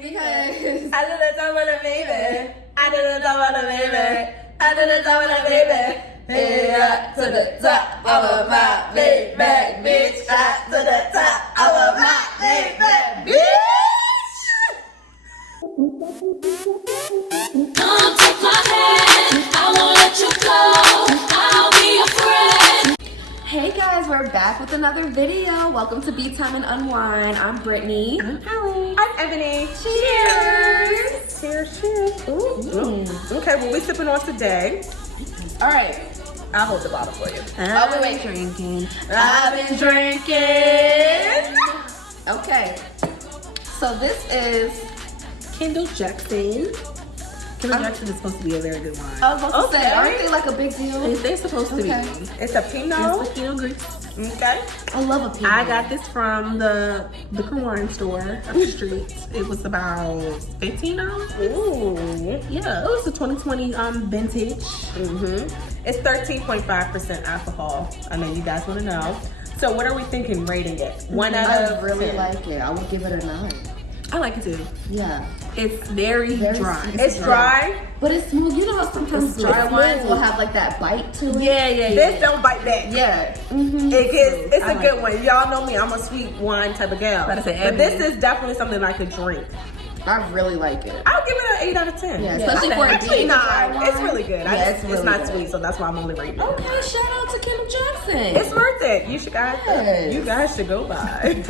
Because I did it done with a baby. I did it done with a baby. I did it done with a baby. Yeah, to the top of my baby, bitch. Shot to the top of my baby, bitch. Don't take my hand, I won't let you go. I'll be your friend. hey guys, we're back with another video. Welcome to Beat Time and Unwind. I'm Brittany. I'm Allie. I'm Ebony. Cheers. Cheers, cheers. Ooh. Okay, what we sipping on today? All right. I'll hold the bottle for you. Oh, wait. Drinking. I've been drinking. Okay. So this is Kendall Jackson. Kendall Jackson is supposed to be a very good wine. I was about to say, aren't they like a big deal? They're supposed to be. It's a Pinot. It's a Pinot Gris. Okay. I love a Pinot. I got this from the wine store up the street. It was about $15. Ooh. Yeah, it was a 2020 vintage. It's 13.5% alcohol. I know you guys want to know. So what are we thinking rating it? 1 out of 10. I really like it. I would give it a 9. I like it too. Yeah. It's very dry. It's dry. But it's smooth. You know how sometimes dry wines will have like that bite to it? Yeah. This don't bite back. Yeah. It's a good it. one. Y'all know me. I'm a sweet wine type of gal. But this is definitely something I could drink. I really like it. I'll give it an 8 out of 10. Yeah, especially for a being a dry wine. It's really good. Yeah, it's not sweet, so that's why I'm only rating it. Okay, shout out to Kendall Jackson. It's worth it. You guys should go buy.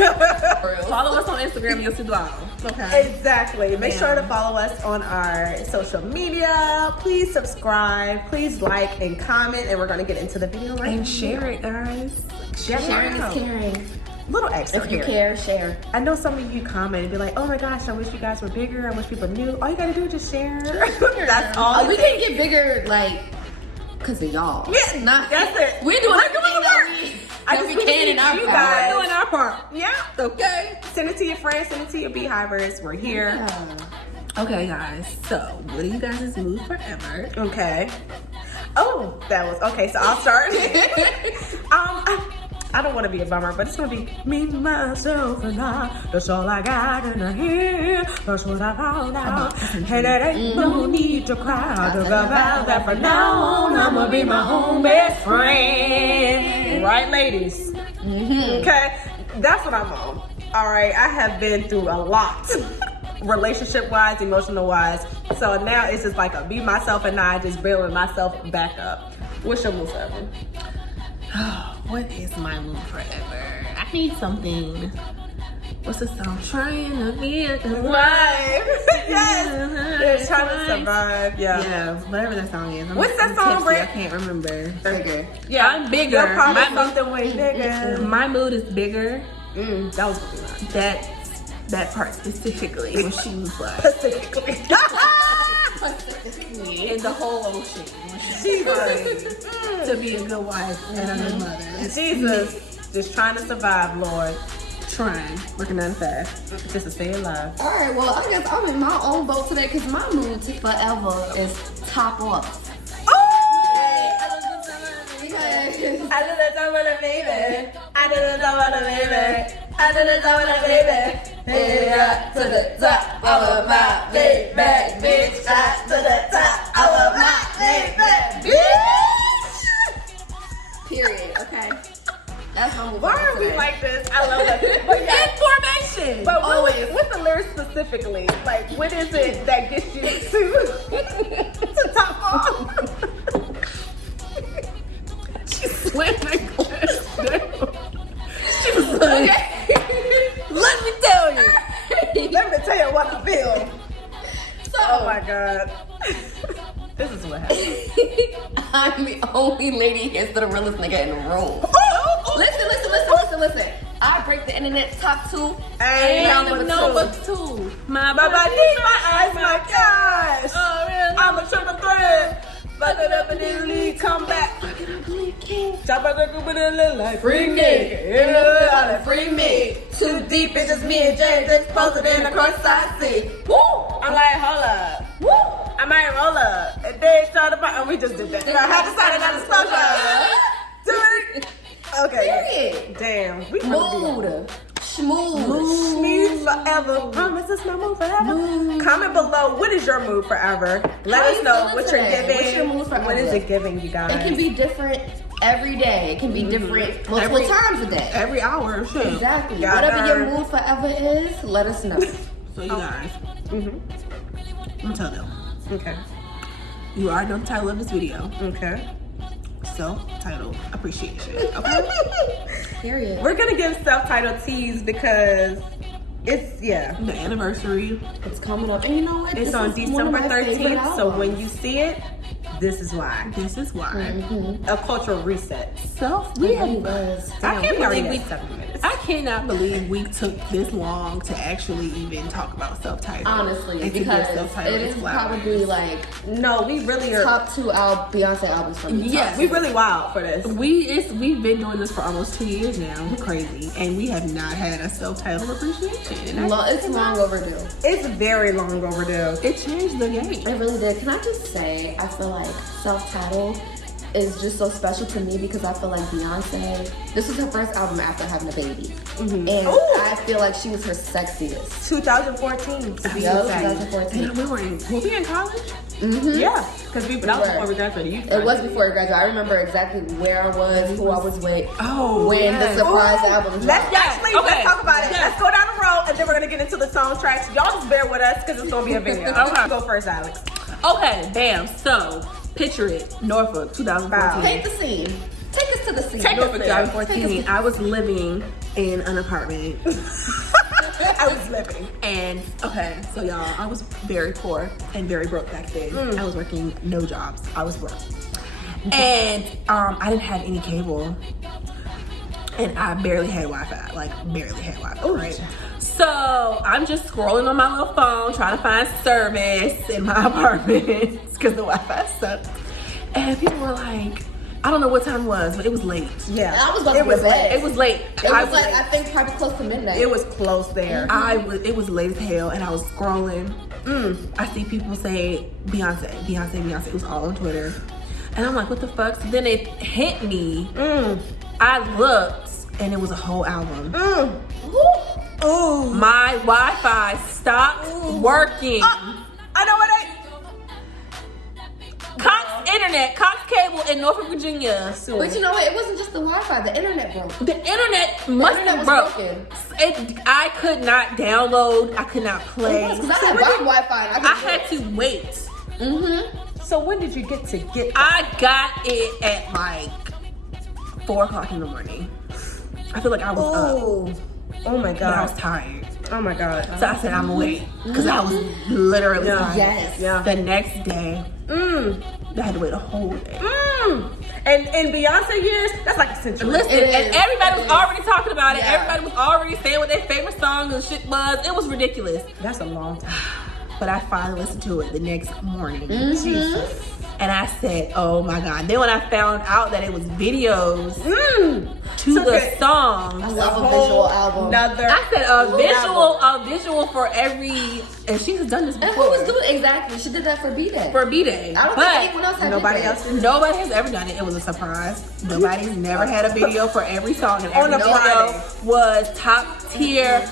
Follow us on Instagram. You'll see the bottle. Okay. Exactly. Make sure to follow us on our social media. Please subscribe. Please like and comment, and we're gonna get into the video right now. And share it, guys. Sharing is caring. Little extra. If you care, share. I know some of you comment and be like, oh my gosh, I wish you guys were bigger. I wish people knew. All you gotta do is just share. That's all. We can get bigger, like, because of y'all. Yeah, that's it. We're doing everything the that we can in our you part. guys doing our part. Yeah. Okay. Send it to your friends. Send it to your beehivers. We're here. Yeah. Okay, guys. So, what do you guys' mood forever? Okay. Oh, that was okay. So I'll start. I don't want to be a bummer, but it's gonna be me, myself, and I. That's all I got in the here. That's what I found out. Hey, there ain't no need to cry. Cause I found that from now on, I'ma be my own best friend. Right, ladies? Okay, that's what I'm on. All right, I have been through a lot. Relationship-wise, emotional-wise. So now it's just like a be myself and I, just building myself back up. What's your move forever? What is my mood forever? I need something. What's the song? Trying to be a good Right. Yes. Trying to survive. Yeah, whatever that song is. What's that song, tipsy. Brit? I can't remember. Bigger. Yeah, I'm bigger. You're probably My mood- something way bigger. My mood is bigger. That was gonna be mine. That part specifically when she was like Specifically. in the whole ocean. When She's to be a good wife and a good mother. That's Jesus. Just trying to survive, Lord. trying. Working on fast. Just to stay alive. All right, well, I guess I'm in my own boat today because my mood to forever is top off. I did it done with a baby. I did it done with a baby. I did it done with a baby. Yeah, to the top of my baby, bitch. Shot to the top of my baby, bitch. Period. Okay. That's my mood. Why are we like this? I love that. But yeah, Information. but what's the lyrics specifically? Like, what is it that gets you to top off? She slammed that glass down. She was like, let me tell you. Let me tell you what I feel. So, Oh my God. This is what happened. I'm the only lady here's the realest nigga in the room. Listen. I break the internet top 2. Ain't number number 2. 2. My need my eyes, my gosh. Oh, really? I'm a triple threat. Fuck it up and then leave, come back. Chop out the group and then look like free nigga. Free me. Too deep, it's just me and Jay. Just posted in the cross-side sea. Woo! I'm like, hold up. Woo! I might roll up. And they started about, and we just did that. I had decided not to stop. Okay. Period. Damn. We Mood. Smooth forever. Promise it's my mood forever. Comment below, what is your mood forever? Let How us you know feeling what you're today? giving. What's your mood forever? What is it giving, you guys? It can be different every day. It can be different multiple times a day. Every hour, shit. Exactly. God Whatever your darn. mood forever is, let us know. So you guys, I'm gonna tell them. Okay. You already know the title of this video. Okay. Self-titled appreciation. Okay. Period. We're gonna give self-titled teas because it's The anniversary. It's coming up. And you know what? it's This on is one of December my favorite 13th. So albums. when you see it, this is why. This is why. A cultural reset. We It really was. I can't believe believe we- 7 minutes. I cannot believe we took this long to actually even talk about self-titled. Honestly, and to give because self-titled it its is flowers. probably like No, we really are. top 2 Beyonce albums for me. Yes. We really wild for this. We've been doing this for almost 2 years now. Crazy, and we have not had a self-titled appreciation. And It's long overdue. It's very long overdue. it changed the game. It really did. Can I just say, I feel like self-titled is just so special to me because I feel like Beyonce, this was her first album after having a baby. And Ooh. I feel like she was her sexiest. 2014. To be Yup, exact. 2014. Were we in college? Yeah, because that was were. before we graduated. You It was before I graduated. I remember exactly where I was, who I was with, Oh, when yes. the surprise album dropped. Let's actually Okay. let's talk about it. Yes. Let's go down the road and then we're gonna get into the song tracks. Y'all just bear with us because it's gonna be a video. Okay. Go first, Alex. Okay, bam. So, picture it. Norfolk, 2014. Take the scene. Take us to the scene. Norfolk, Take us 2014. to- I was living in an apartment. I was living. And okay, so y'all, I was very poor and very broke back then. I was working no jobs. I was broke. And I didn't have any cable. And I barely had Wi-Fi, right? So I'm just scrolling on my little phone, trying to find service in my apartment because the Wi-Fi sucked. And people were like, I don't know what time it was, but it was late. Yeah. I was about to It was go to bed. late. It was late. It was like, I think probably close to midnight. It was close there. It was late as hell, and I was scrolling. I see people say Beyonce, Beyonce, Beyonce. It was all on Twitter, and I'm like, what the fuck? So then it hit me. I looked, and it was a whole album. Ooh. My Wi-Fi stopped working. I know what Cox Internet, Cox Cable in Norfolk, Virginia. But you know what? It wasn't just the Wi-Fi. The internet broke. The internet must internet have was broke. I could not download. I could not play. It was because I had my Wi-Fi. And I I had to wait. So when did you get that? I got it at like 4 o'clock in the morning. I feel like I was up, Oh my but I was god. tired. Oh my god. So I said, I'm awake. Because I was literally tired. Yes. Yeah. The next day, I had to wait a whole day. And in Beyonce years, that's like a century. Listen, It and is. everybody It was is. already talking about it. Yeah. Everybody was already saying what their favorite song and shit was. It was ridiculous. That's a long time. But I finally listened to it the next morning. Jesus. And I said, oh my God. Then when I found out that it was videos to Took the it. song, I love a visual album. Another. I said album. a visual for every, and she has done this And before. who was doing exactly? She did that for B-Day. For B-Day. I don't But think anyone else had nobody B-Day. else did. nobody has ever done it. It was a surprise. Nobody's never had a video for every song, and On every a video Friday. was top tier,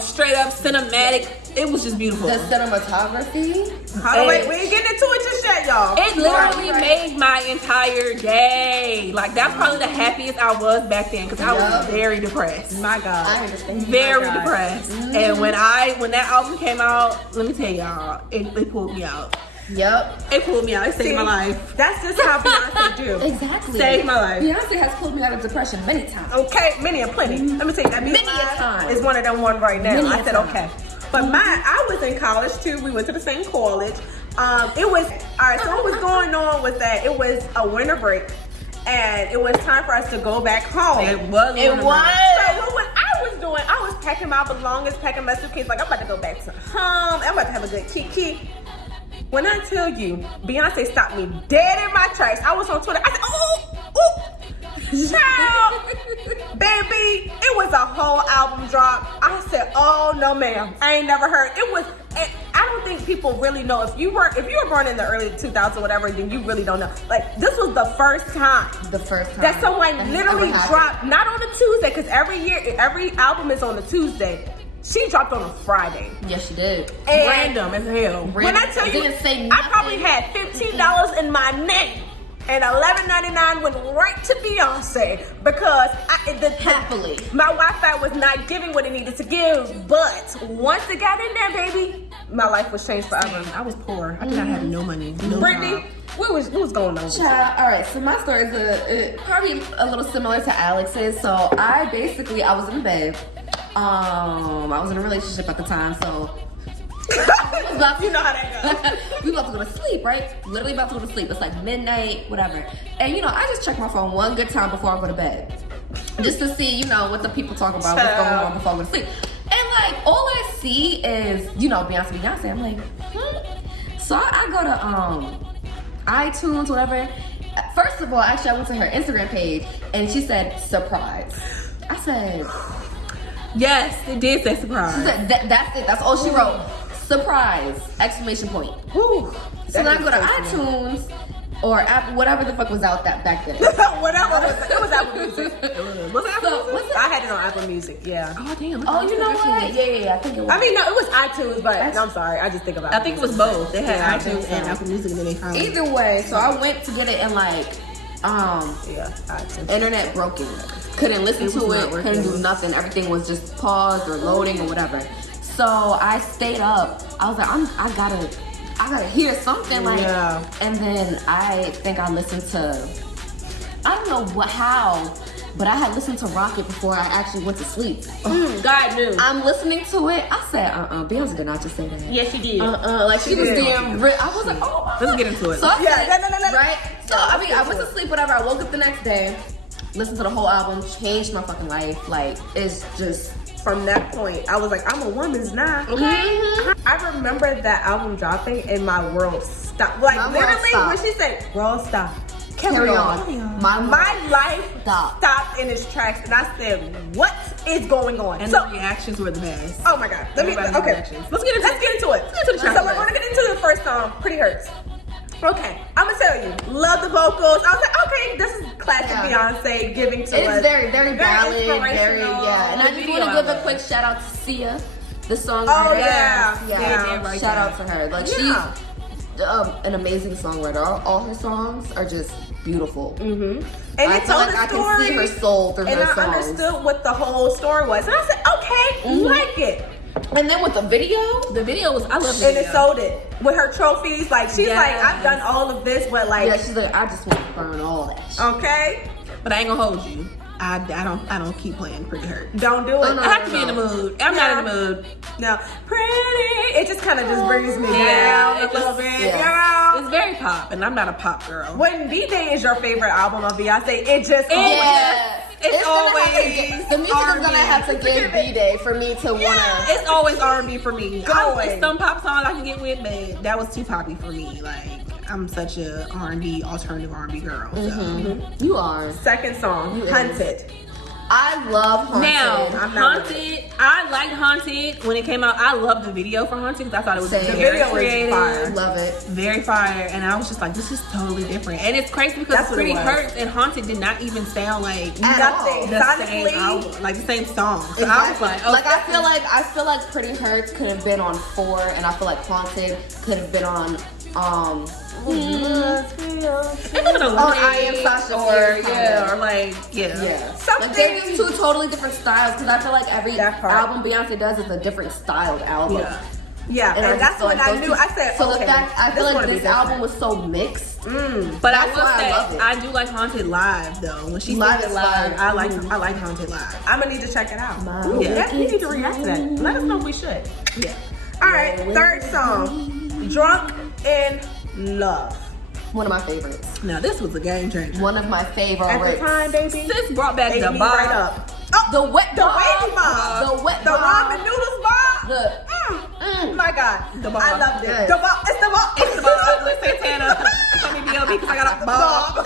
straight up cinematic. It was just beautiful. The cinematography. Hold on, wait, we ain't getting into it just yet, y'all. It literally Right. made my entire day. Like, that's probably the happiest I was back then because I was Yup. very depressed. My God. I understand. Very God. depressed. And when that album came out, let me tell y'all, it pulled me out. Yep. It pulled me out. It saved See, my life. That's just how Beyonce do. Exactly. Saved my life. Beyonce has pulled me out of depression many times. Okay, many and plenty. Let me tell you, that Many a time. is one of them one right now. Many I a said time. okay. But I was in college too. We went to the same college. It was all right. So what was going on was that it was a winter break, and it was time for us to go back home. It was. It one of was. So what I was doing, I was packing my belongings, packing my suitcase. Like I'm about to go back to home. I'm about to have a good kiki. When I tell you, Beyonce stopped me dead in my tracks. I was on Twitter. I said, child, baby, it was a whole album drop. I said, oh no, ma'am, I ain't never heard. It was. I don't don't think people really know. If you were born in the early 2000s or whatever, then you really don't know. Like, this was the first time. That someone literally dropped, not on a Tuesday, because every year, every album is on a Tuesday. She dropped on a Friday. Yes, she did. And random as hell. When I tell you, I probably had $15 in my name. And $11.99 went right to Beyonce because happily my Wi-Fi was not giving what it needed to give. But once it got in there, baby, my life was changed forever. I was poor. I did not have no money. No Brittany, what was going on? Child, all right, so my story is probably a little similar to Alex's. So I was in bed. I was in a relationship at the time, so. You know how that goes. We about to go to sleep, right? Literally about to go to sleep. It's like midnight, whatever. And I just check my phone one good time before I go to bed. Just to see, what the people talk about, what's going on before I go to sleep. And like, all I see is, Beyonce. I'm like, So I go to iTunes, whatever. First of all, actually, I went to her Instagram page and she said, surprise. I said, yes, it did say surprise. She said, that's it. That's all she wrote. Surprise! Exclamation point. Whew. So then I go to iTunes or Apple, whatever the fuck was out that back then. Whatever. It was Apple Music. Was it Apple Music? Was I had it on Apple Music, yeah. Oh, damn. Oh, you know what? Yeah. I think it was. I mean, no, it was iTunes, but I'm sorry. I just think about it. I think it was both. They had iTunes and Apple Music, and then they found Either way, so I went to get it and like, iTunes. Internet broken. Couldn't listen to it, couldn't do nothing. Everything was just paused or loading or whatever. So I stayed up. I was like, I gotta hear something like. Yeah. And then I think I listened to, I don't know how, but I had listened to Rocket before I actually went to sleep. God knew. I'm listening to it. I said, Beyonce did not just say that. Yes, she did. Like she was damn. I was like, oh. Let's get into it. So I said, no. Right. So I went to sleep. Whatever. I woke up the next day, listened to the whole album, changed my fucking life. Like it's just. From that point, I was like, I'm a woman's now. Okay. Mm-hmm. I remember that album dropping and my world stopped. Like My world literally stopped. when she said, world stop. Carry on. My life Stopped. stopped in its tracks and I said, what is going on? And so the reactions were the best. oh my God. Let's get into it. Let's get into it. So we're gonna get into the first song, Pretty Hurts. Okay, I'm gonna tell you, love the vocals. I was like, okay, this is classic Beyonce giving to us. It's very ballad, inspirational. And I just want to give a quick shout out to Sia, the songwriter. Oh yeah. Yeah. Shout out to her. Like she's an amazing songwriter. All her songs are just beautiful. Mm-hmm. And it told I a story. I can see her soul through her songs. And I understood what the whole story was. And I said, okay, like it. And then with the video was, I love the and video. it sold it with her trophies. Like she's like, I've done all of this, but like, yeah, she's like, I just want to burn all that shit. Okay, but I ain't gonna hold you. I don't keep playing Pretty Hurt. Don't do it. I have to be in the mood. I'm not in the mood. No, pretty. It just kind of just brings me down a little bit. Yeah. Girl. It's very pop, and I'm not a pop girl. When B-Day is your favorite album of Beyonce, it just It's always the music is gonna have to give B-Day for me to wanna. It's always R&B for me. Going. Some pop songs I can get with, but that was too poppy for me. Like I'm such a R&B, alternative R&B girl. So. You are. Second song, Hunted. I love Haunted. Now, I'm not Haunted, I liked Haunted when it came out. I loved the video for Haunted because I thought it was Same. The very video was creative, fire. Love it. very fire, and I was just like, this is totally different. And it's crazy because That's what it Pretty was. Hurts and Haunted did not even sound like Nothing. the same Sonically. album, like the same song. So I was like, Like I feel like Pretty Hurts could have been on 4, and I feel like Haunted could have been on I Am Sasha Fierce, or like Something. Like they're just 2 totally different styles because I feel like every That part. album Beyonce does is a different styled album. Yeah, and I that's just feel when like I those knew. two- I said, so okay, the fact I feel this like wanna be this different. album was so mixed. But I That's will why I say love it. I do like Haunted live though. When she Live sings is it live, fire. I like Haunted live. I'm gonna need to check it out. My Yeah, we need to react to that. Let us know if we should. Yeah. All right, third song, Drunk in Love. One of my favorites. Now this was a game changer. One of my favorites. At the time, baby, Sis brought back ate the me bar. right up. Oh, The wet the bar. wavy bar, The wet the bar. ramen noodles bar. The My God, The bar. I loved it. Yes. The bar, it's the bar, It's the bar. Like Santana. Call me B.O.B. because I got a bar.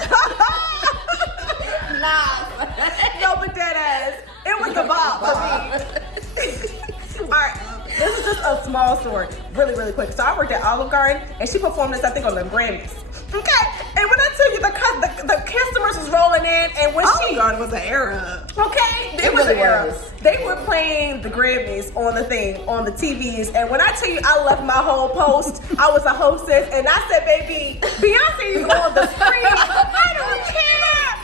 nah. No, but dead ass. It was the bar for me. All right, this is just a small story, really, really quick. So I worked at Olive Garden, and she performed this, I think, on the Grammys. Okay, and when I tell you the customers was rolling in, and when Olive Garden was an era. okay, it was an era. They were playing the Grammys on the TVs, and when I tell you I left my whole post, I was a hostess, and I said, baby, Beyonce's on the screen. I don't care.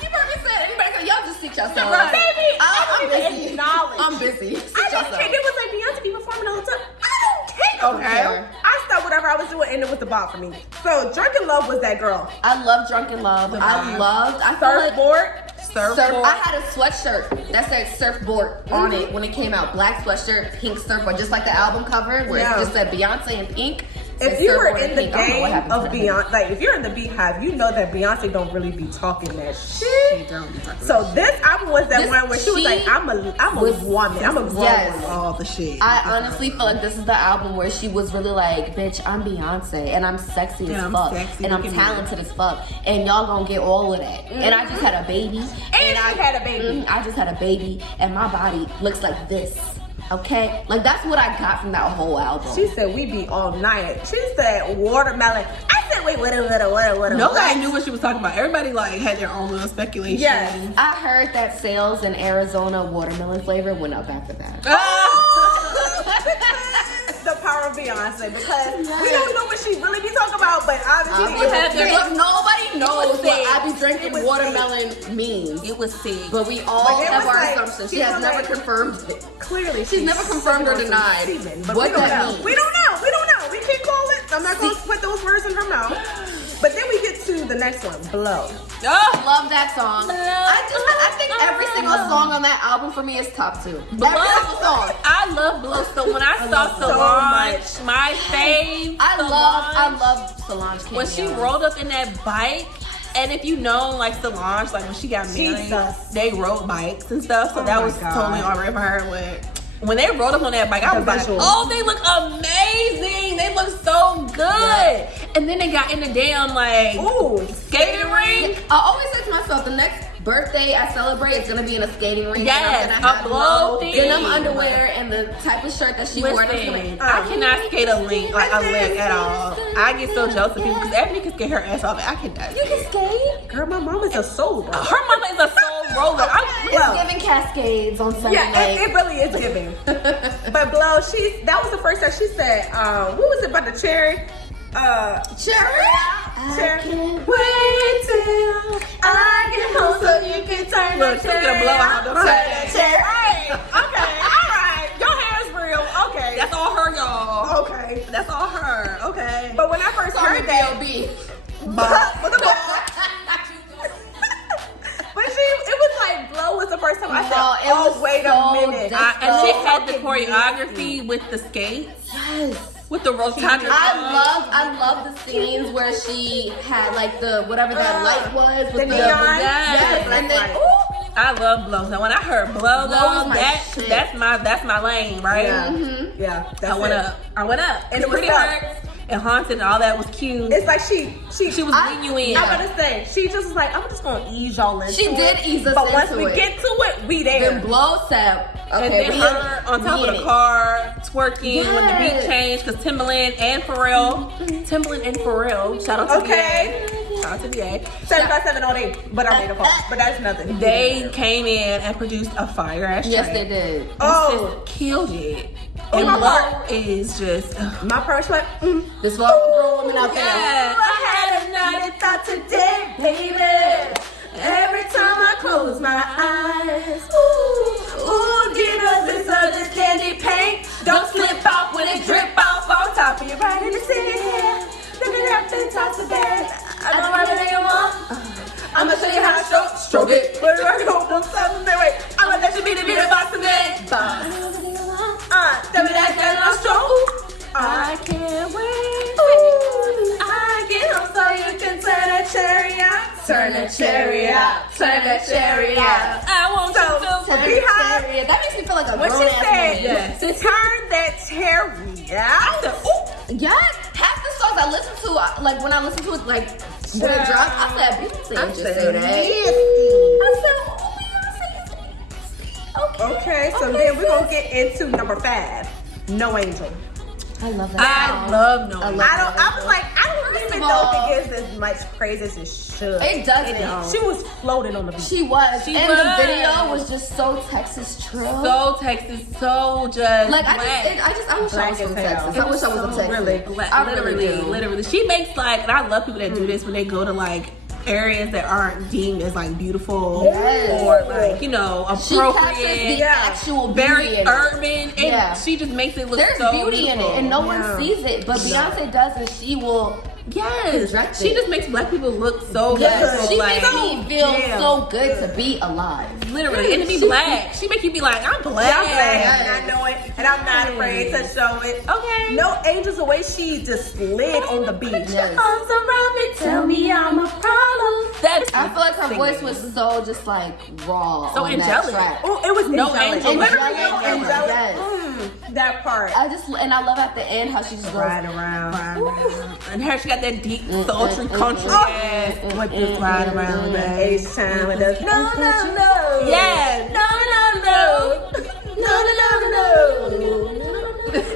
You heard me say, everybody say, y'all just seat yourself. Right. Baby, I'm busy. acknowledge. I'm busy. I don't care. They was like, Beyonce be performing all the time. I don't care. Okay. I stopped whatever I was doing, and it was the ball for me. So, Drunken Love was that girl. I love Drunken Love. I feel like Surfboard. I had a sweatshirt that said surfboard on it when it came out. Black sweatshirt, pink surfboard, just like the album cover where it just said Beyonce in pink. If you were in the pink. I don't know what game happened of to that. Beyonce, like if you're in the Beehive, you know that Beyonce don't really be talking that shit. She don't be talking So this album was that This- one where she was like, I'm a woman, I'm a grown Yes. woman. all the shit. I honestly feel like this is the album where she was really like, bitch, I'm Beyonce and I'm sexy Yeah, as I'm fuck sexy, and I'm look at me. talented as fuck and y'all gonna get all of that. And I just had a baby. And I had a baby. I just had a baby and my body looks like this. Okay? Like that's what I got from that whole album. She said we be all night. She said watermelon. I said wait, what? Nobody knew what she was talking about. Everybody like had their own little speculation. Yes. I heard that sales in Arizona watermelon flavor went up after that. The power of Beyonce, because we don't know what she really be talking about, but obviously Look, nobody knows was what sick. I be drinking It was watermelon means. It was sick. But we all But it have was our like- assumptions. She she has was never like- confirmed it. clearly She's never confirmed or denied but what we don't that know. means. We don't know. We can't call it. I'm not going to put those words in her mouth. But then we get to the next one, Blow. Love that song. I think every single song on that album for me is top 2. Every single song. I love Blow. So when I saw Solange, my fave, I love Solange. when she rolled up in that bike. And if you know, like Solange, like when she got married, Jesus. they rode bikes and stuff. So Oh that my was God. totally alright for her. When they rode up on that bike, I was like, visuals. oh, they look amazing. They look so good. And then they got in the damn like skating ring. I always say to myself, the next birthday I celebrate is gonna be in a skating ring. Yes, and I'm gonna have a Blow thing. denim underwear and the type of shirt that she wore. That's Listen, gonna- I cannot skate a link at all. I get so jealous of people because Ebony can skate her ass off. And I cannot. You can skate. Girl, my mom is a soul dog. Her mama is a soul roller. It's giving Cascades on Sunday Yeah, night. it really is giving. But Blow, that was the first time she said, what was it about the cherry? Cherry. Cherry. Wait till I get home so you can turn Look, she's gonna blow out the cherry. Right. Okay, all right. Your hair is real. Okay. That's all her, y'all. Okay. That's all her. Okay. But when I first Sorry, heard that, B.O.B. But it was like Blow was the first time I said, No, it was wait so a minute. disgusting. And she had the fucking choreography with the skates, Yes. with the rotating. I love the scenes where she had like the whatever that light was with the neon. Yes, and then Right. ooh, I love Blow. Now when I heard Blow, Blow though, is my shit. that's my lane, right? Yeah, that's I went it. up. I went up. And it was Pretty tough. Hurts and Haunted and all that was cute. It's like she She was leading you in. I'm gonna say she just was like, I'm just gonna ease y'all into She it. did ease us But once into we it. get to it, we there. then Blow said, And okay, then we her on top we of in the it. car, twerking when the beat Yes. changed, because Timbaland and Pharrell, shout out to Okay. BA, shout out to BA. 757 all day, but I made a phone. But that's nothing. They came in and produced a fire ass Yes, track. they did. Oh, Just killed it. Oh, And my Blow heart. is just, my purse went. This for all the grown women out there. yeah. I had a night thought today, baby. Every time I close my eyes, ooh, give us this candy paint. Don't slip off when it drip off on top of you, right in the city. Let me up and toss the bed. I know what you want. I'ma show you how to stroke it. Wait, I'ma let you be the boss of it. Tell me that girl I stroke. I can't wait. I get home so you can turn that cherry out. Turn that cherry out. Turn that cherry out. I want So, you to. Beehive, That makes me feel like a when grown she ass said, woman. Yes. turn that cherry out. Yes, half the songs I listen to, like when I listen to it, like when it dropped, I said, Beyonce didn't just say that. I said, oh, Beyonce is nasty. Okay. Okay, so then we're gonna get into number 5. No Angel. I love that. I love No Angel. I was like, I don't First even of know all, if it gets as much praise as it should. It doesn't. She was floating on the beach. She was. She and was. the video was just so Texas true. So Texas, so just Like black. I wish I was from Black as Texas. hell. I wish I was from Texas. Really black. I really Literally. do. She makes like, and I love people that do this when they go to like areas that aren't deemed as like beautiful Yes. or like, you know, She captures appropriate. the actual beauty Very in it. urban, and Yeah. she just makes it look There's so beauty in it, beautiful. and no one sees it. But Beyonce does, and she will. Yes, Project she it. just makes black people look so Yes, good. she like, makes me feel damn so good to be alive. literally, and to be She- black. She make you be like, I'm black. Yeah, I'm black, and I know it, and I'm not afraid to show it. Okay. No Angels, the way she just slid on the beach. Yes. Arms around me, tell me I'm a problem. That's I feel like her voice was so just like raw. So on angelic. That track. Oh, it was No angelic. Angel. Literally Angelic, no angelic. yes. That part. And I love at the end how she just goes. Ride around. and her, she got that deep, sultry country Oh. ass. With this ride around the H-time with us. No, no, no. Yes. No, no, no. No, no, no, no.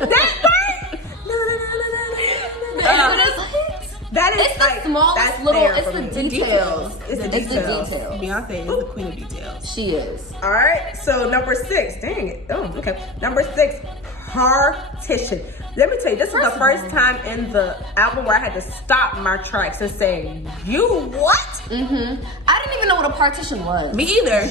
That part. No, no, no, no, no, no, no. But it's like, That is it's like, the smallest that's little. there It's for the me. details. It's the It's the details. details. Beyonce is the queen of details. She is. All right, so number 6. Dang it. Oh, okay. Number 6, Partition. Let me tell you, this was the first time in the album where I had to stop my tracks and say, "You what?" Mm-hmm. I didn't even know what a partition was. Me either.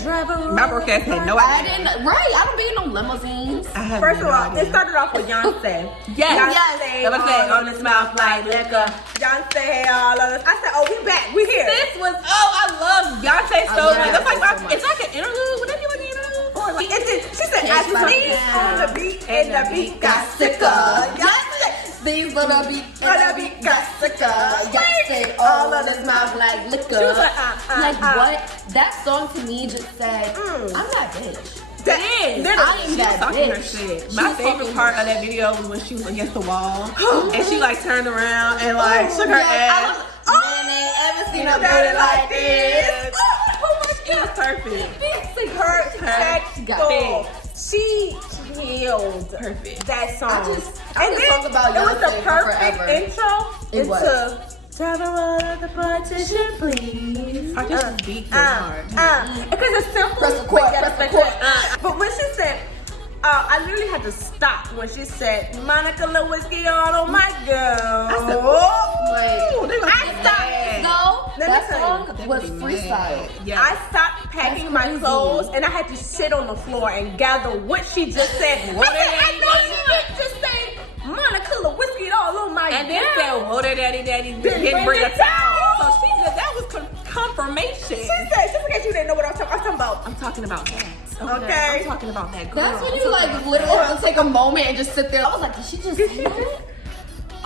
My broadcast had no I idea. didn't. Right. I don't be in no limousines. I have First no of all, idea. it started off with Beyonce. Yes. Beyonce, I was saying, on his mouth like liquor. Beyonce, all of this. I said, "Oh, we back. We here." This was, I love Beyonce so love much. That's like, Beyonce so much. it's like an interlude. Would that be like an interlude? Or like, She said, Can't "I stop sneezed now. on the beat, and the beat got sicker." These little beat and the beat got sicker. Beyonce All all of in this his mouth like liquor. She was like, like what? That song to me just said, I'm that bitch. That It is. I am She was that talking her bitch. shit. She My was favorite talking part her of that video was when she was against the wall and she like turned around and like shook her ass. Man ain't ever seen a booty like this. It was perfect. Perfect. Got She killed Perfect. that song. I and just then talk about it was the Beyonce perfect forever. intro It into was. Tell the world the partition, please. Partition beat goes hard. Because it's simple. Press the chord, but press the yet chord. effective. But when she said, I literally had to stop when she said, Monica Lewinsky on my girl. I said, Wait. they gonna I get stopped. mad. No, Let me that tell song you. was freestyle. Yeah. I stopped packing my crazy. clothes and I had to sit on the floor and gather what she just said. What I said, I did know she didn't just say Monica Lewinsky all on my And then girl. said, "Whoa, daddy, Then didn't bring a the towel." So she said that was confirmation. She said, just in case you didn't know what I was talking about. I'm talking about that. Okay. I'm talking about that girl. That's when you like literally have to take a moment and just sit there. I was like, did she just say that?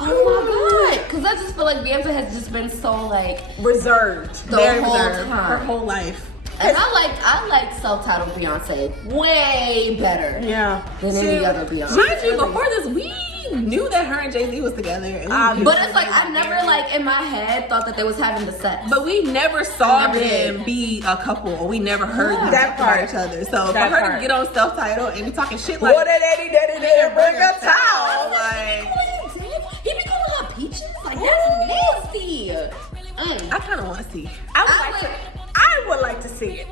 Oh my god! Because I just feel like Beyonce has just been so like Reserved. the Very whole reserved. time. Her whole life. And I like self-titled Beyonce way better Yeah. than any other Beyonce. Mind you, before this, we knew that her and Jay-Z was together. And But it's like I never like in my head thought that they was having the sex. But we never saw Never them did. be a couple, or we never heard them That talk about part. each other. So That for her part. to get on self-titled and be talking shit like, What a daddy didn't bring a towel. like, He be calling her peaches? Like that's nasty. I kind of want to see. I would like to see it.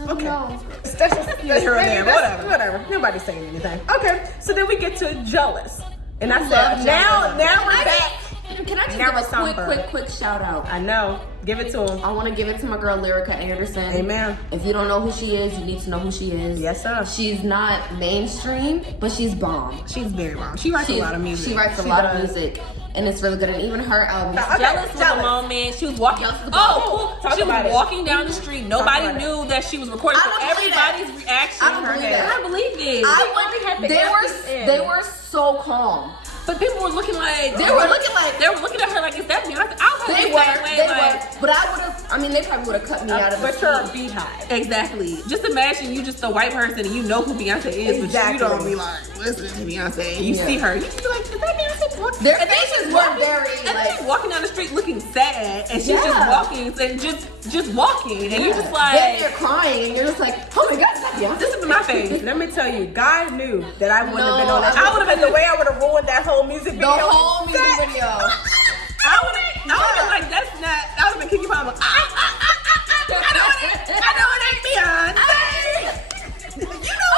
Okay. No. That's just Here and there, whatever. Whatever. Nobody's saying anything. Okay. So then we get to Jealous. And I Love said, Jealous. now we're back. Can I just Now give a it's sunburned. quick shout out? I know. Give it to him. I want to give it to my girl Lyrica Anderson. Amen. If you don't know who she is, you need to know who she is. Yes, sir. She's not mainstream, but she's bomb. She's very wrong. She writes a lot of music. She writes a She lot does. of music, and it's really good. And even her album. Okay. Jealous was a Jealous. moment. She was walking. Jealous was a Oh, moment. cool. Talk She about was it. walking down the street. Nobody about it. knew that she was recording. I So don't believe everybody's reaction. I don't believe that. I believe it. They were so calm. But people were looking like They were looking at her like, is that Beyonce? I was They the were. same way, They like, were. But I would have. I mean, they probably would have cut me out of the But you're a scene. beehive. Exactly. Just imagine you just a white person and you know who Beyonce is, but Exactly. you don't be like, listen to Beyonce. And you Yeah. see her, you just be like, is that Beyonce? Their And then faces she's were walking- very, And then like- she's walking down the street looking sad, and she's just Yeah. walking and just walking, and you just Then like, they're crying, and you're just like, oh my god, is that Yeah. This is my face. Let me tell you, God knew that I wouldn't have been No, on that. I I would have been the way I would have ruined that whole music The video. whole music video. I would have been like, that's not. I would have been kicking my mom. I know it ain't Beyonce. You know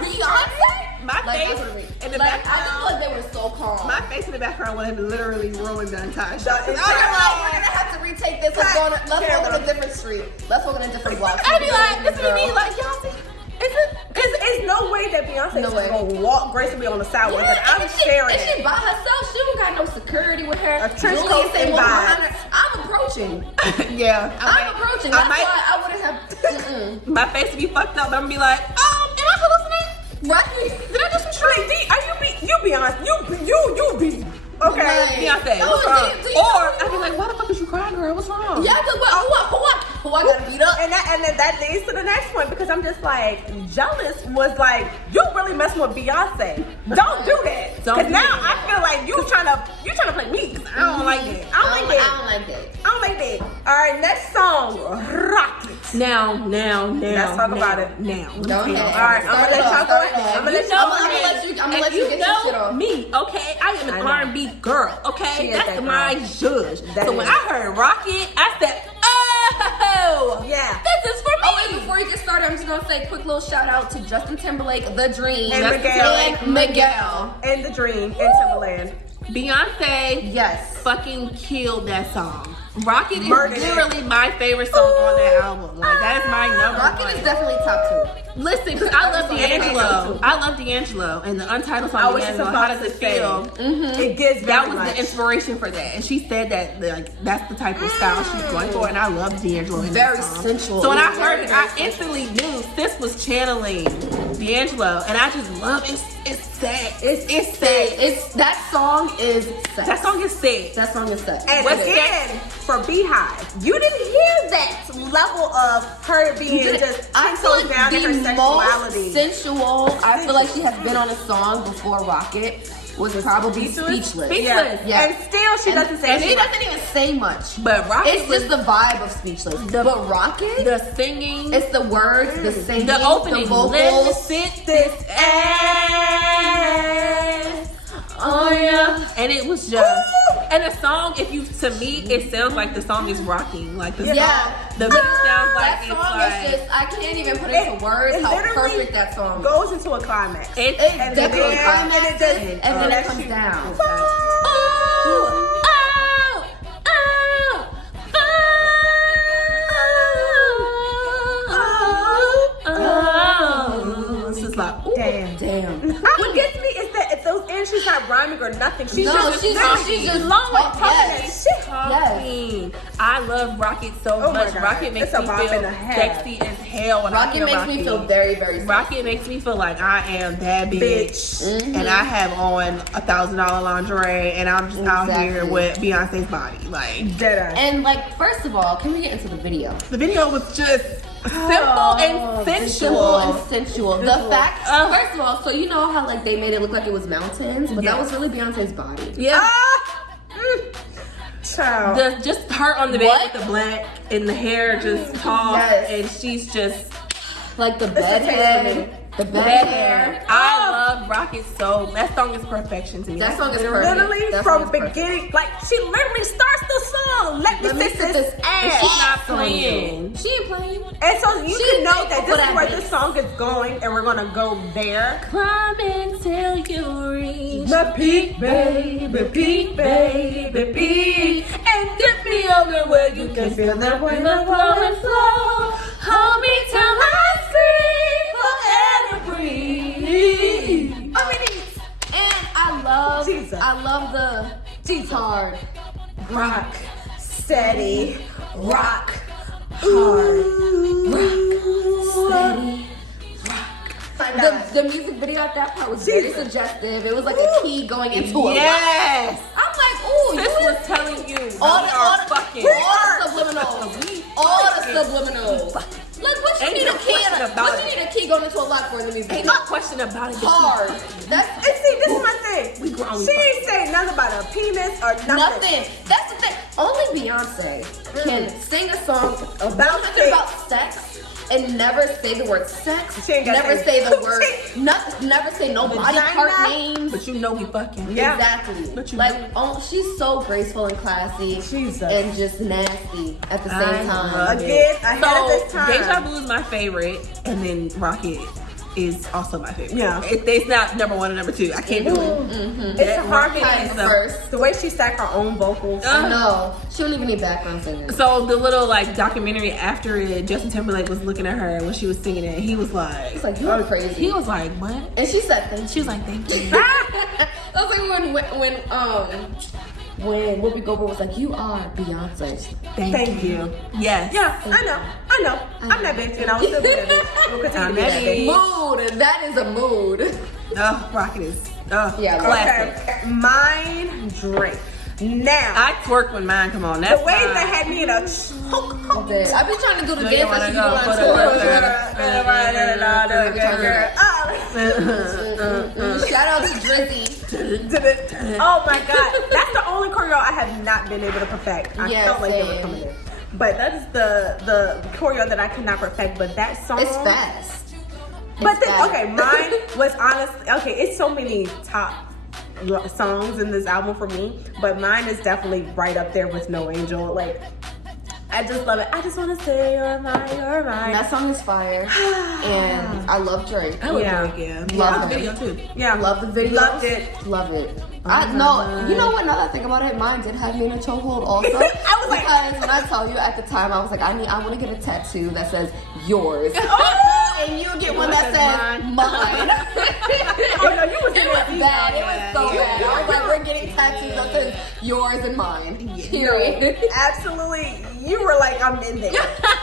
Beyonce? my Like, face that's what I mean. in the Like, I just feel background. like they were so calm. My face in the background would have literally ruined the entire show. We're gonna have to retake this. Let's walk on a different street. Let's walk on a different block. I'd be like, this is Girl. me, like, y'all see? It's no way that Beyonce No is way. gonna walk gracefully on the sidewalk. Yeah, and I'm and staring. she by herself. She don't got no security with her. A trench Julius coat ain't and walking vibes. behind her. I'm approaching. Yeah. I'm approaching. That's why I wouldn't have. My face would be fucked up, but I'm gonna be like, am I hallucinating? Right? Did I do some shit? You Beyonce. You be. Okay, Right. Beyonce. Oh, What's wrong? do you Or know? I'd be like, why the fuck is you crying, girl? What's wrong? Yeah, cause who I gotta beat up? And then that leads to the next point because I'm just like, jealous was like, you really messing with Beyonce. Don't do that. Because now I feel like you trying to play me. 'Cause I don't like that. I don't like that. All right, next song, Rocket. Now. Let's talk about it now. Go ahead. All right, I'm gonna let y'all go ahead. I'm gonna let you get your shit off. me, okay? I am an R&B girl, okay? She is That's that my girl. judge. That So when is. I heard Rocket, I said, oh, Yeah. this is for me. Oh, and before you get started, I'm just gonna say a quick little shout out to Justin Timberlake, The Dream, And Justin Miguel. Timberlake, Miguel. And The Dream, and Timberland. Beyonce Yes. fucking killed that song. Rocket is Murdered it. literally my favorite song on that album. Like, that is my number Rocket one. is definitely top 2. Listen, because I love That's my D'Angelo. I love D'Angelo. And the untitled I song, was just D'Angelo, How about Does to It say. Feel? It gives That very was much. the inspiration for that. And she said that like that's the type of style she's going for. And I love D'Angelo in Very that song. sensual. So when I Very, heard it, very I instantly knew sis was channeling D'Angelo. And I just love it. It's sad. It's sad. It's that song is sex. That song is sad. That song is sex. And What's again, for Beehive, you didn't hear that level of her being just I 10 feel toes like down in her the sexuality. most sensual I feel like she has been on a song before Rocket was probably Speechless. Speechless. Yeah. And still, she doesn't say and she shit. doesn't even say much. But Rocket It's was just the vibe of Speechless. But Rocket, the singing, it's the words, the singing, the opening, the vocals. let me sit this ass on ya. And it was just, and the song, to me, it sounds like the song is rocking. Like the Yeah. song, the beat sounds like That it's song like, is just, I can't even put into words how literally perfect that song is. goes into a climax. it's It And definitely then- climaxes, and it just- and then that it comes shit- down. It's just like, ooh. Damn. What gets me is that if those and she's not rhyming or nothing. She's No, just she's talking. just long way talking. talking Yes. that shit. Talking. I love Rocket so Oh my much. God. Rocket makes It's a me bop feel and a half. sexy as hell when I Rocket hear makes Rocket. me feel very, very sexy. Rocket makes me feel like I am that bitch, and I have on $1,000 lingerie, and I'm just out here Exactly. with Beyonce's body. Like Deadass. And like, first of all, can we get into the video? the video was just simple and sensual. Simple and sensual. The fact, first of all, so you know how like they made it look like it was mountains, but that Yes. was really Beyonce's body. Yeah. Child. Just her on the bed What? with the black and the hair just tall, Yes. and she's just Like the This is bed taste for head, me. the bed bad hair. hair. I love Rocket so. That song is perfection to me. That song is literally- perfect. Literally That from song is perfect. beginning, like she literally starts the song. Let me sit this And ass. she's not playing. She ain't playing. And so you She can know thankful that for this is that where bass. this song is going, and we're gonna go there. Climb until you reach The peak, baby, peak, baby, peak, and dip me over where you can feel the wind flowing flow. Hold me till I Forever breathe. I mean, And I love the Jesus. hard. rock, steady, rock, hard, Steady. The music video at that part was very suggestive. It was like a key going into a Yes. I'm like, ooh, Sis you was telling you. all we the are fucking. subliminals. All the subliminals. Like, what you Ain't need no a key? question about What you it. need a key going into a lock for in the music Ain't video? no question about it. Hard. That's And see, this is my thing. We grown. She ain't saying nothing about a penis or nothing. nothing. That's the thing. Only Beyonce can sing a song About about sex. about sex and never say the word sex. She ain't gotta Never say say the word. Never say no body part Vagina. names. But you know we fucking. Yeah. Exactly. But you like, oh, she's so graceful and classy, Jesus. and just nasty at the same time. Again, ahead of this So time. Deja Vu is my favorite, and then Rocket is also my favorite. Yeah. It's not number one and number two. I can't do it. It's hard Rocket because first. the way she sang her own vocals. I know. She don't even need background singers. So the little like documentary after it, Justin Timberlake was looking at her when she was singing it. He was like, It's like, you're crazy. he was like, what? And she said thank you. She was like, thank you. That was like when Whoopi Goldberg was like, you are Beyonce. Thank you. Yes. Yeah, I know. I'm that bitch, and I was still be that bitch. We'll continue to be that bitch. Mood. That is a mood. Oh, Rocket is Yeah, classic. Okay, mine drink. Now, I twerk when mine come on. That's the way fine. that had me in a choke. I've been trying to do the Do you dance wanna like you go do on for the tour. Shout out to Drizzy. Oh my god, that's the only choreo I have not been able to perfect. I Yeah, felt like they were same. coming in, but that is the choreo that I cannot perfect. But that song, It's fast. But It's then, fast. okay, mine was honestly okay. It's so many top songs in this album for me, but mine is definitely right up there with No Angel. Like, I just love it. I just want to say you're mine, you're mine. That song is fire. And I love Drake. I would Yeah. Drake, yeah. Love the him. video too. Yeah, Love the video. Loved it. Love it. I no, you know what? Now that I think about it, mine did have me in a chokehold also. I was like- because when I tell you at the time, I was like, I want to get a tattoo that says yours, and you get one that says mine. Oh no, you was in It that was bad. It was so bad. I was like, we're getting tattoos that says yours and mine. Period. Absolutely, you were like, I'm in there.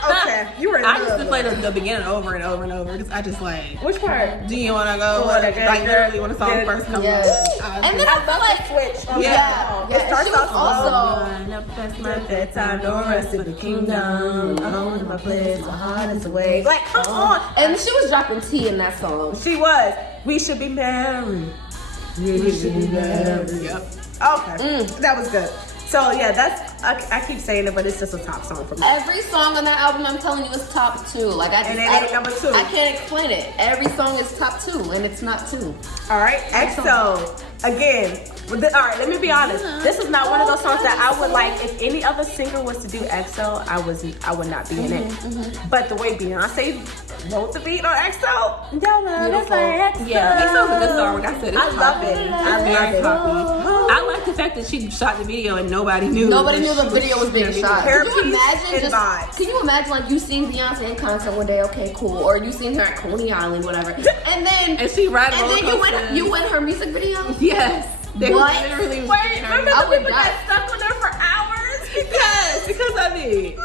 Okay, you were in I there. used to play the beginning over and over and over because I just like, Which part? do you want to go? Wanna Like, go, literally when the song yeah. first comes Yes. on. And then I feel like Switch. Oh, yeah, It starts she was off slow. also That's my bedtime, no rest of the kingdom. Alone in my place, my heart is away. Like, come on. and she was dropping tea in that song. She was. We should be married. We should be married. Yep. Okay, that was good. So yeah, that's I keep saying it, but it's just a top song for me. Every song on that album, I'm telling you, is top 2. Like And it ain't number 2. I can't explain it. Every song is top 2, and it's not 2. All right, EXO again. All right, let me be honest. This is not one of those songs that I would like. If any other singer was to do EXO, I would not be in it. But the way Beyonce wrote the beat on EXO, y'all know that's Beautiful. like EXO. Yeah, EXO's a good song. Like I said, it's I love it. I very love it. poppy. I like the fact that she shot the video and nobody knew. Nobody that knew the she video was being shot. Hair Can you piece imagine and vibes. Can you imagine like you seeing Beyonce in concert one day? Okay, cool. Or you seen her at Coney Island, whatever. And then And she riding and then roller coasters. you win her music video. Yes. They What? literally was Wait, getting her- remember I the would people die. that stuck with her for hours? Yes, because of it.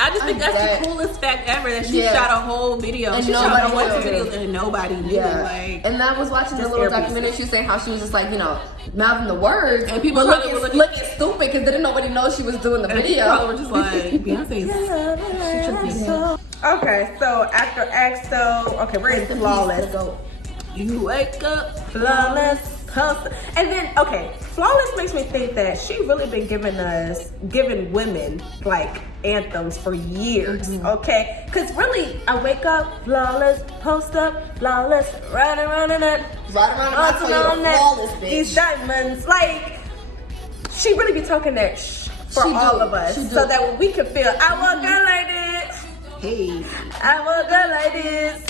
I just think I'm that's dead. the coolest fact ever that she Yeah. shot a whole video. And she shot a nobody whole knew. video and nobody knew. Yeah. Like, And I was watching the Just little earpieces. documentary. She was saying how she was just like, you know, mouthing the words, And people but probably looking, were looking- stupid because didn't nobody know she was doing the and people video. probably were just like, Beyonce's Okay, so after EXO, okay, we're in Flawless. You wake up. Flawless hustle. And then, okay, Flawless makes me think that she really been giving women like anthems for years, okay? Because really, I wake up, flawless, post up, flawless, running, Right around the back, hustling you a on that, flawless bitch. these diamonds. Like, she really be talking that for She all do. of us. She do. So that when we can feel, I want girl like this, Hey. I want girl like this.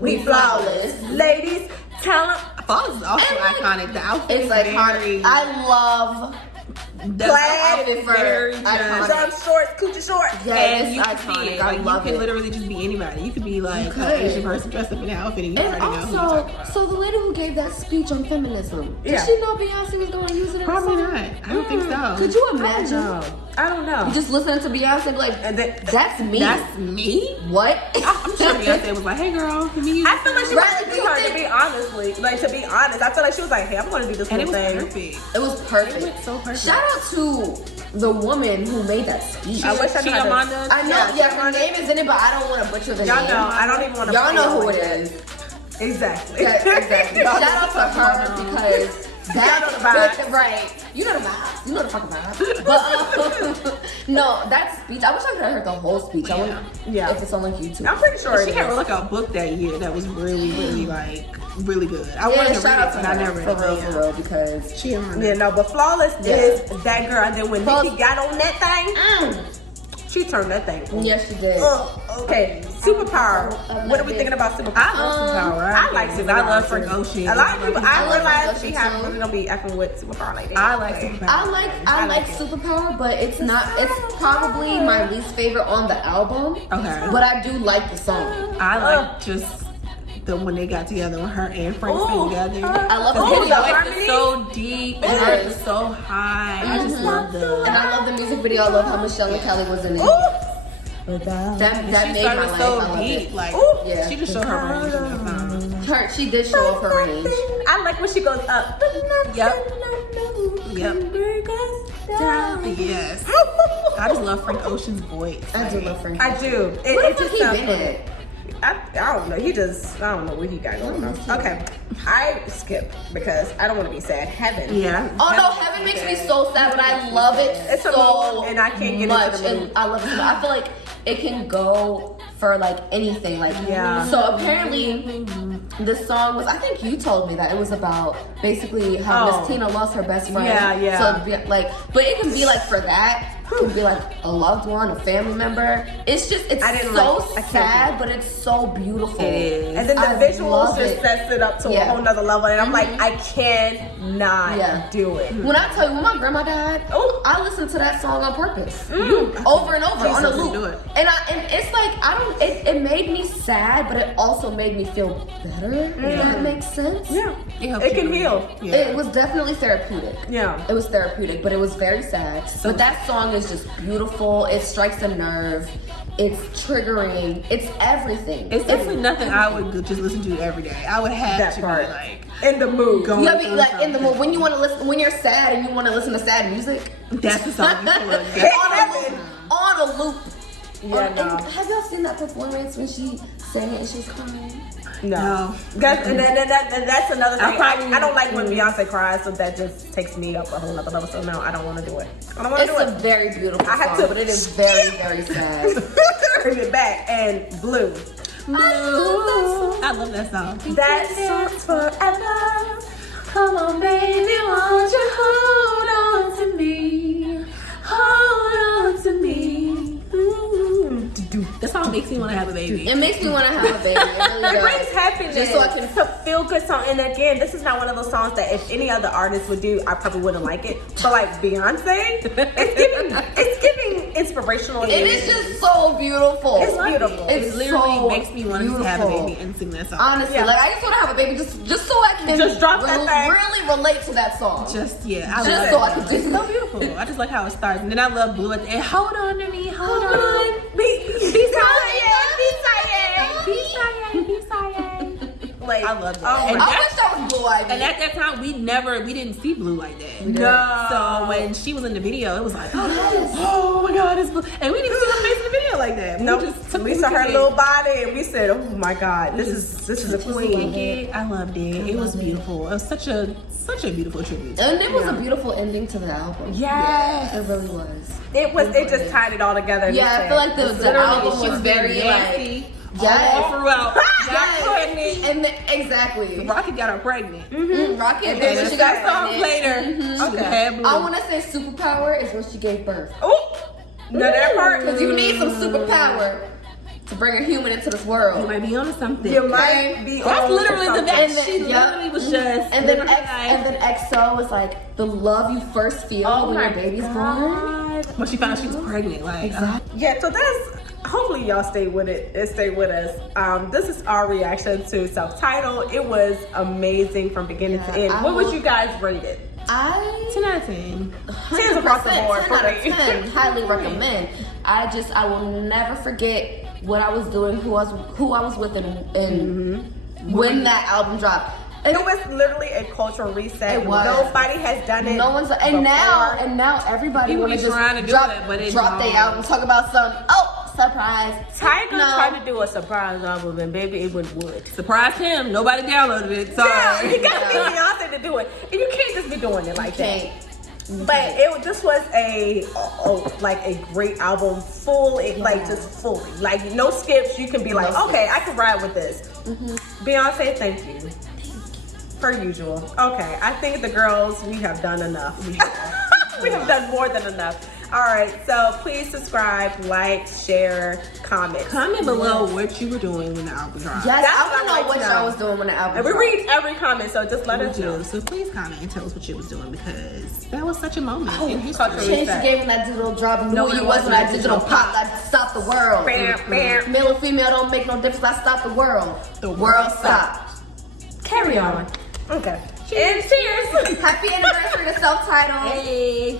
We flawless. Ladies, tell them. Flawless is also And, like, iconic. The outfit It's is like very. I love the plaid outfit is is very iconic. just. Some shorts, coochie shorts. Yeah, And it's you can iconic. see it. I Like, love you can it. literally just be anybody. You could be like an could. Asian person dressed up in an outfit and you And already know who you're talking also, about. so the lady who gave that speech on feminism, did Yeah. she know Beyonce was going to use it in Probably the song? not. I don't think so. Could you imagine? I don't know. You just listening to Beyonce and be like, And then- that's me. That's me? What? I'm sure Beyonce was like, hey girl, can you use I feel like she Right, was do you hard to think- be honestly. Like, to be honest, I feel like she was like, hey, I'm gonna do this And it whole was thing. perfect. It was perfect. It went so perfect. Shout out to the woman who made that speech. I wish I knew how to- Chiamanda. I know, Yeah, yeah, her name is in it, but I don't want to butcher the Y'all name. know, I don't even want to. Y'all know who it is. Exactly. Yeah, exactly. Shout out to her because Y'all know the vibes. right. You know the vibes. You know the fucking vibes. But No, that speech. I wish I could have heard the whole speech. I wonder if it's on like YouTube. I'm pretty sure She it had is. like a book that year that was really, really like really good. I Yeah, wanted to shout read out it, to but I her never for read it. real, because She on Yeah, no, but Flawless Yeah. is that girl. And then when Flawless- Nicki got on that thing, she turned that thing. yes, she did. Okay, Superpower. What are we thinking about Superpower? I love Superpower. I like Superpower. I love Frank Ocean. A lot of people, I love realize Frank she Ocean have too. really gonna be effing with Superpower like that. I like Superpower. I like it. Superpower, but it's not. It's probably my least favorite on the album. Okay. But I do like the song. I like just the when they got together when her and Frank sang together. I love the His video. voice harmony. is so deep and hers is so high. I just love the. And I love the music video. I love how Michelle and Kelly was in it. That She made my started life. so I love deep, it. like Yeah. she just showed her range in that song. She did show off her range. I like when she goes up. Yep. Yes. I just love Frank Ocean's voice. I do love Frank. I do. What It the just fuck he sounds been good. at? I don't know. I don't know what he got going on. Okay, I skip because I don't want to be sad. Heaven. Yeah. Oh no, Heaven makes me so sad, but I love it It's a so mood, and I can't get into much. the mood. And I love it. So I feel like it can go for like anything. Like Yeah. So apparently, this song was. I think you told me that it was about basically how Oh. Miss Tina lost her best friend. Yeah, yeah. So it'd be, like, but it can be like for that. It can be like a loved one, a family member. It's just it's I didn't so like- I can't sad, but it's so beautiful. It is. And then the I visuals love just it. sets it up to a Yeah. whole nother level, and I'm like, I cannot Yeah. do it. When I tell you, when my grandma died, Oh. I listened to that song on purpose, over and over on a Jesus, loop. do it. And it's like it made me sad, but it also made me feel better. If that makes sense. Yeah, helps it can you. heal. Yeah. It was definitely therapeutic. Yeah. It was therapeutic, but it was very sad. But that song is just beautiful. It strikes a nerve. It's triggering. It's everything. It's definitely nothing I would just listen to every day. I would have That to part. be like In the mood. Going You gotta be through like in the something. mood when you want to listen. When you're sad and you want to listen to sad music. That's the song you feel like. on a loop. On a loop. Yeah, And no. have y'all seen that performance when she sang it and she was crying? No. That's, and that's another thing. probably- I don't like when Beyonce cries, so that just takes me up a whole nother level. So no, I don't want to do it. I don't want to It's do a it. very beautiful I have song, to but it is very, very sad. Bring it back. And Blue. Blue. I love that song. That song's forever. Come on, baby, won't you hold on to me? Hold on to me. That song makes me want to have a baby. It makes me want to have a baby. It really It does. brings happiness. Just so I can. It's a feel good song. And again, this is not one of those songs that if any other artist would do, I probably wouldn't like it. But like Beyonce, it's giving inspirational. It is just so beautiful. It's beautiful. It's It literally so makes me want to have a beautiful. baby and sing that song. Honestly, Yeah. like I just want to have a baby just so I can Just drop that thing. really relate to that song. Just yeah, I Just love so it. I can do It's so beautiful. I just like how it starts, and then I love Blue at the end. Hold on to me, hold on. Like, I love it. Oh And my I that- wish that was Blue Ivy. And at that time, we didn't see Blue like that. No. So when she was in the video, it was like, oh my God, it's Blue. And we didn't see her face in the video like that. No, We just took we the saw her kid. little body and we said, "Oh my God, this is a queen." I loved it. It was beautiful. It was such a beautiful tribute. And it was a beautiful ending to the album. Yes. It really was. It just tied it all together. and Yeah, I said, feel like the Literally, album she was been very nasty like all throughout. Got Yes. pregnant. And exactly. Rocky got her pregnant. Rocket. And And then then she she got got Songs pregnant. later, she had Blue. I want to say Superpower is when she gave birth. Oh, no, that part. Because you need some superpower to bring a human into this You world. might be onto something. You might be. That's on literally the something. best. And then- She yeah. literally was just. And then literally EXO was like the love you first feel when your baby's born. when she found out she was pregnant, like Yeah, so that's hopefully y'all stay with it and stay with us. This is our reaction to self-titled. It was amazing from beginning to end. I What would will- you guys rate it? 10 out of 10. 10 across the board 10 for out of me. 10. Highly recommend. I will never forget what I was doing, who I was with, and when that album dropped. It was literally a cultural reset. It was. Nobody has done it. No one's before. and now everybody People want to be just trying to do drop, that, but it's drop their wrong. album, talk about some surprise. Tiger No. tried to do a surprise album, and baby, it went wood. Surprised him. Nobody downloaded it. Sorry. Yeah, you gotta be Beyonce to do it, and you can't just be doing it like that. Can't. But this was a great album, just fully, like no skips. You can be like, okay, I can ride with this. Beyonce, thank you. Per usual. Okay, I think the girls, we have done enough. We have done more than enough. All right, so please subscribe, like, share, comment. Comment below what you were doing when the album dropped. Yes, That's I want to know what what y'all was doing when the album And we dropped. read every comment, so just let us know. So please comment and tell us what you was doing because that was such a moment in history. cultural Change the respect. game when that digital drop. Knew No, you it was when wasn't that digital pop that stopped the world. Male or female don't make no difference. I stopped the world. The world stopped. Carry on. Okay. And cheers. Happy anniversary to self-titled. Hey.